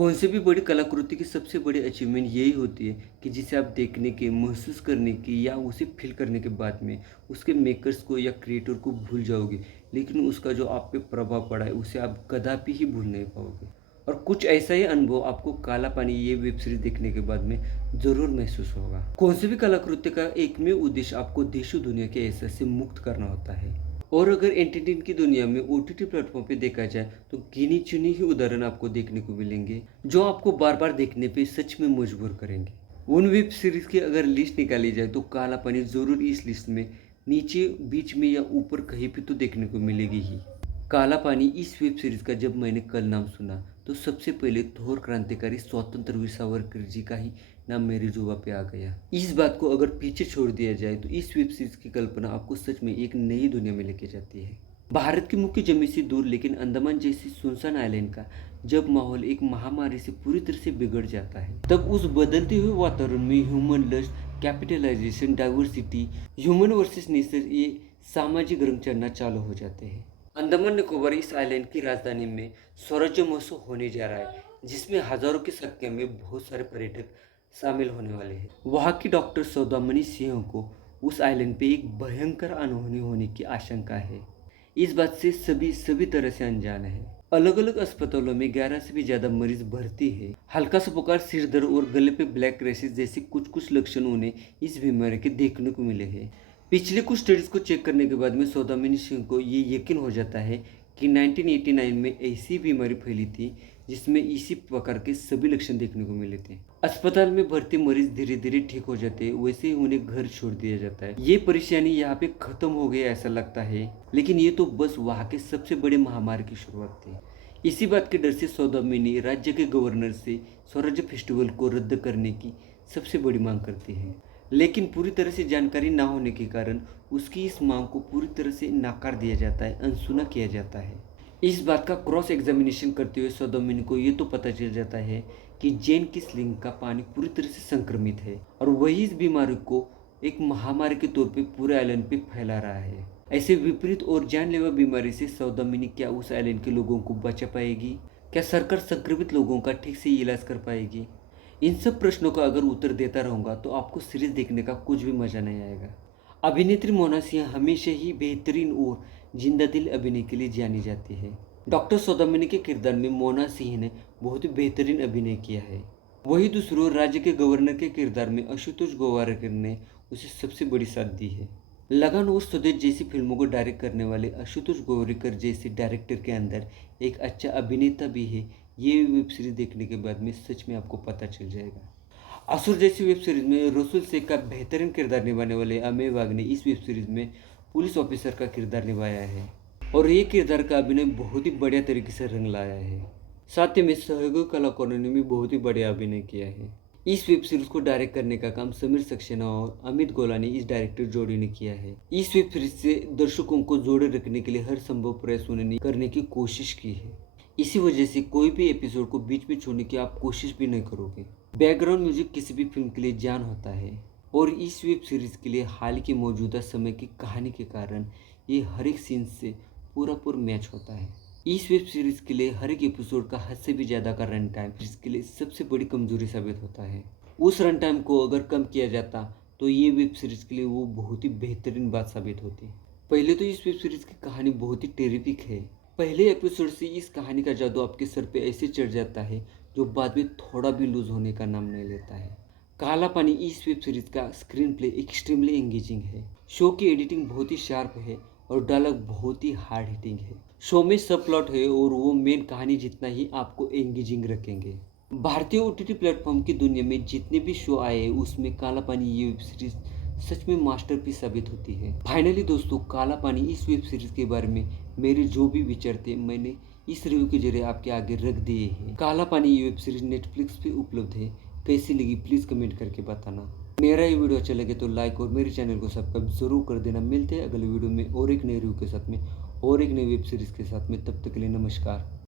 कौन से भी बड़ी कलाकृति की सबसे बड़ी अचीवमेंट यही होती है कि जिसे आप देखने के, महसूस करने की या उसे फ़ील करने के बाद में उसके मेकर्स को या क्रिएटर को भूल जाओगे। लेकिन उसका जो आप पे प्रभाव पड़ा है उसे आप कदापि ही भूल नहीं पाओगे। और कुछ ऐसा ही अनुभव आपको काला पानी ये वेब सीरीज़ देखने के बाद में ज़रूर महसूस होगा। कौन से भी कलाकृति का एकमेव उद्देश्य आपको देश-दुनिया के एहसास से मुक्त करना होता है। और अगर एंटरटेनमेंट की दुनिया में ओटीटी प्लेटफॉर्म पे देखा जाए तो गिनी चुनी ही उदाहरण आपको देखने को मिलेंगे जो आपको बार बार देखने पे सच में मजबूर करेंगे। उन वेब सीरीज की अगर लिस्ट निकाली जाए तो काला पानी जरूर इस लिस्ट में नीचे, बीच में या ऊपर कहीं पे तो देखने को मिलेगी ही। काला पानी इस वेब सीरीज का जब मैंने कल नाम सुना तो सबसे पहले थोर क्रांतिकारी स्वतंत्र वीर सावरकर जी का ही नाम मेरे जुबां पे आ गया। इस बात को अगर पीछे छोड़ दिया जाए तो इस वेब सीरीज की कल्पना आपको सच में एक नई दुनिया में लेके जाती है। भारत की मुख्य जमीन से दूर लेकिन अंडमान जैसी सुनसान आइलैंड का जब माहौल एक महामारी से पूरी तरह से बिगड़ जाता है तब उस बदलते हुए वातावरण में human lust, capitalization, diversity, human versus nature ये सामाजिक रंग चढ़ना चालू हो जाते हैं। अंडमान निकोबार इस आइलैंड की राजधानी में स्वराज्य महोत्सव होने जा रहा है जिसमें हजारों की संख्या में बहुत सारे पर्यटक शामिल होने वाले हैं। वहाँ की डॉक्टर सौदामनी सिंह को उस आइलैंड पे एक भयंकर अनहोनी होने की आशंका है। इस बात से सभी तरह से अनजान है। अलग अलग अस्पतालों में 11 से भी ज्यादा मरीज भर्ती है। हल्का सा बुखार, सिर दर्द और गले पे ब्लैक रेशेस जैसे कुछ लक्षण उन्हें इस बीमारी के देखने को मिले हैं। पिछले कुछ स्टडीज को चेक करने के बाद में सौदामिनी सिंह को ये यकीन हो जाता है कि 1989 में ऐसी बीमारी फैली थी जिसमें इसी प्रकार के सभी लक्षण देखने को मिले थे। अस्पताल में भर्ती मरीज धीरे धीरे ठीक हो जाते हैं, वैसे ही उन्हें घर छोड़ दिया जाता है। ये परेशानी यहाँ पे खत्म हो गई ऐसा लगता है, लेकिन ये तो बस वहाँ के सबसे बड़े महामारी की शुरुआत थी। इसी बात के डर से सौदामिनी राज्य के गवर्नर से स्वराज्य फेस्टिवल को रद्द करने की सबसे बड़ी मांग करती है, लेकिन पूरी तरह से जानकारी ना होने के कारण उसकी इस मांग को पूरी तरह से नकार दिया जाता है, अनसुना किया जाता है। इस बात का क्रॉस एग्जामिनेशन करते हुए सौदामिनी को ये तो पता चल जाता है कि जैन की स्लिंग का पानी पूरी तरह से संक्रमित है और वही इस बीमारी को एक महामारी के तौर पे पूरे आइलैंड पे फैला रहा है। ऐसे विपरीत और जानलेवा बीमारी से सौदामिनी क्या उस आइलैंड के लोगों को बचा पाएगी? क्या सरकार संक्रमित लोगों का ठीक से इलाज कर पाएगी? इन सब प्रश्नों का अगर उत्तर देता रहूँगा तो आपको सीरीज देखने का कुछ भी मजा नहीं आएगा। अभिनेत्री मोना सिंह हमेशा ही बेहतरीन और जिंदा दिल अभिनय के लिए जानी जाती है। डॉक्टर सौदामिनी के किरदार में मोना सिंह ने बहुत ही बेहतरीन अभिनय किया है। वही दूसरों राज्य के गवर्नर के किरदार में आशुतोष गोवारिकर ने उसे सबसे बड़ी साथ दी है। लगान और स्वदेश जैसी फिल्मों को डायरेक्ट करने वाले आशुतोष गोवारिकर जैसे डायरेक्टर के अंदर एक अच्छा अभिनेता भी है, ये वेब सीरीज देखने के बाद में सच में आपको पता चल जाएगा। असुर जैसी वेब सीरीज में रसूल शेख का बेहतरीन किरदार निभाने वाले अमेय वाघ ने इस वेब सीरीज में पुलिस ऑफिसर का किरदार निभाया है और ये किरदार का अभिनय बहुत ही बढ़िया तरीके से रंग लाया है। साथ ही में सहयोगी कलाकारों ने भी बहुत ही बढ़िया अभिनय किया है। इस वेब सीरीज को डायरेक्ट करने का काम समीर सक्सेना और अमित गोलानी इस डायरेक्टर जोड़ी ने किया है। इस वेब सीरीज से दर्शकों को जोड़े रखने के लिए हर संभव प्रयास उन्होंने करने की कोशिश की है। इसी वजह से कोई भी एपिसोड को बीच में छोड़ने की आप कोशिश भी नहीं करोगे। बैकग्राउंड म्यूजिक किसी भी फिल्म के लिए जान होता है और इस वेब सीरीज के लिए हाल की मौजूदा समय की कहानी के कारण ये हर एक सीन से पूरा मैच होता है। इस वेब सीरीज के लिए हर एक एपिसोड का हद से भी ज़्यादा का रन टाइम इसके लिए सबसे बड़ी कमजोरी साबित होता है। उस रन टाइम को अगर कम किया जाता तो ये वेब सीरीज के लिए वो बहुत ही बेहतरीन बात साबित होती। पहले तो इस वेब सीरीज की कहानी बहुत ही टेरिफिक है। पहले एपिसोड से इस कहानी का जादू आपके सर पे ऐसे चढ़ जाता है जो बाद में थोड़ा भी लूज होने का नाम नहीं लेता है। काला पानी इस वेब सीरीज का स्क्रीन प्ले एक्सट्रीमली एंगेजिंग है। शो की एडिटिंग बहुत ही शार्प है और डायलॉग बहुत ही हार्ड हिटिंग है। शो में सब प्लॉट है और वो मेन कहानी जितना ही आपको एंगेजिंग रखेंगे। भारतीय ओटीटी प्लेटफॉर्म की दुनिया में जितने भी शो आए हैं उसमें काला पानी ये वेब सीरीज सच में मास्टरपीस साबित होती है। फाइनली दोस्तों, काला पानी इस वेब सीरीज के बारे में मेरे जो भी विचार थे मैंने इस रिव्यू के जरिए आपके आगे रख दिए हैं। काला पानी ये वेब सीरीज नेटफ्लिक्स पे उपलब्ध है। कैसी लगी प्लीज़ कमेंट करके बताना। मेरा ये वीडियो अच्छा लगे तो लाइक और मेरे चैनल को सब्सक्राइब जरूर कर देना। मिलते हैं अगले वीडियो में और एक नए रिव्यू के साथ में और एक नई वेब सीरीज के साथ में। तब तक के लिए नमस्कार।